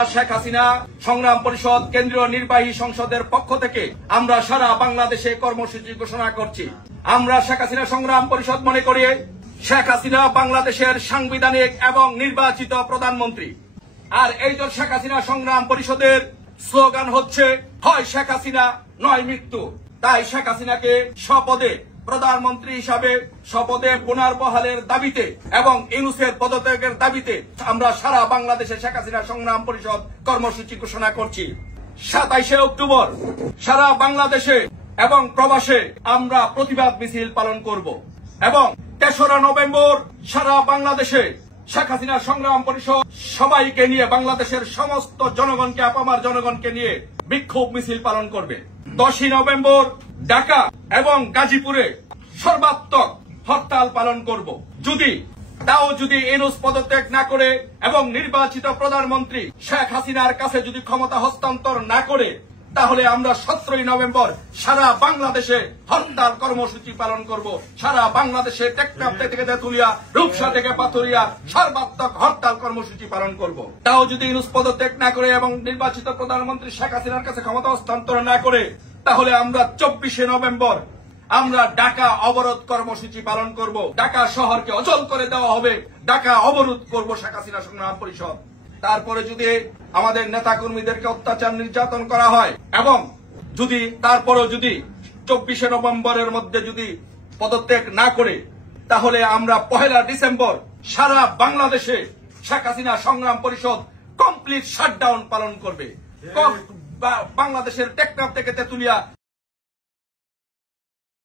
শেখ হাসিনা সংগ্রাম পরিষদ কেন্দ্রীয় নির্বাহী সংসদের পক্ষ থেকে আমরা সারা বাংলাদেশে কর্মসূচি ঘোষণা করছি। আমরা শেখ হাসিনা সংগ্রাম পরিষদ মনে করি শেখ হাসিনা বাংলাদেশের সাংবিধানিক এবং নির্বাচিত প্রধানমন্ত্রী। আর এই যে শেখ হাসিনা সংগ্রাম পরিষদের স্লোগান হচ্ছে হয় শেখ হাসিনা নয় মৃত্যু। তাই শেখ হাসিনাকে স্বপদে প্রধানমন্ত্রী হিসাবে শপথে পুনর্বহালের দাবিতে এবং ইউনূসের পদত্যাগের দাবিতে আমরা সারা বাংলাদেশে শেখ হাসিনা সংগ্রাম পরিষদ কর্মসূচি ঘোষণা করছি। 27 অক্টোবর সারা বাংলাদেশে এবং প্রবাসে আমরা প্রতিবাদ মিছিল পালন করব এবং 3রা নভেম্বর সারা বাংলাদেশে শেখ হাসিনা সংগ্রাম পরিষদ সবাইকে নিয়ে বাংলাদেশের সমস্ত জনগণকে আপামার জনগণকে নিয়ে বিক্ষোভ মিছিল পালন করবে। 10ই নভেম্বর ঢাকা এবং গাজীপুরে সর্বাত্মক হরতাল পালন করব। যদি ইউনূস পদত্যাগ না করে এবং নির্বাচিত প্রধানমন্ত্রী শেখ হাসিনার কাছে যদি ক্ষমতা হস্তান্তর না করে, তাহলে আমরা 17ই নভেম্বর সারা বাংলাদেশে হরতাল কর্মসূচি পালন করব। সারা বাংলাদেশে টেকনাফ থেকে তেঁতুলিয়া, রূপসা থেকে পাথুরিয়া সর্বাত্মক হরতাল কর্মসূচি পালন করব। যদি ইউনূস পদত্যাগ না করে এবং নির্বাচিত প্রধানমন্ত্রী শেখ হাসিনার কাছে ক্ষমতা হস্তান্তর না করে, তাহলে আমরা 24শে নভেম্বর আমরা ঢাকা অবরোধ কর্মসূচি পালন করব। ঢাকা শহরকে অচল করে দেওয়া হবে, ঢাকা অবরোধ করব শেখ হাসিনা সংগ্রাম পরিষদ। তারপরে যদি আমাদের নেতা কর্মীদেরকে অত্যাচার নির্যাতন করা হয় এবং তারপরেও যদি 24শে নভেম্বরের মধ্যে যদি পদত্যাগ না করে, তাহলে আমরা 1 ডিসেম্বর সারা বাংলাদেশে শেখ হাসিনা সংগ্রাম পরিষদ কমপ্লিট শাটডাউন পালন করবে। বাংলাদেশের টেকনাফ থেকে তেঁতুলিয়া